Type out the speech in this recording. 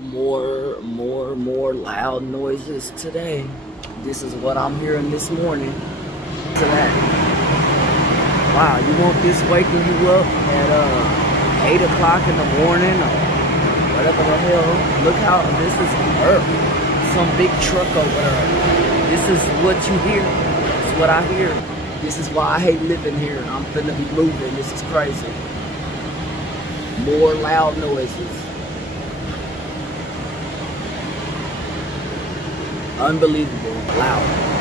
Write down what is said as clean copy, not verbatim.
More loud noises today. This is what I'm hearing this morning. Today. Wow, you want this waking you up at 8 o'clock in the morning or whatever the hell? Look how this is Earth. Some big truck over there. This is what you hear. It's what I hear. This is why I hate living here. I'm finna be moving. This is crazy. More loud noises. Unbelievable loud.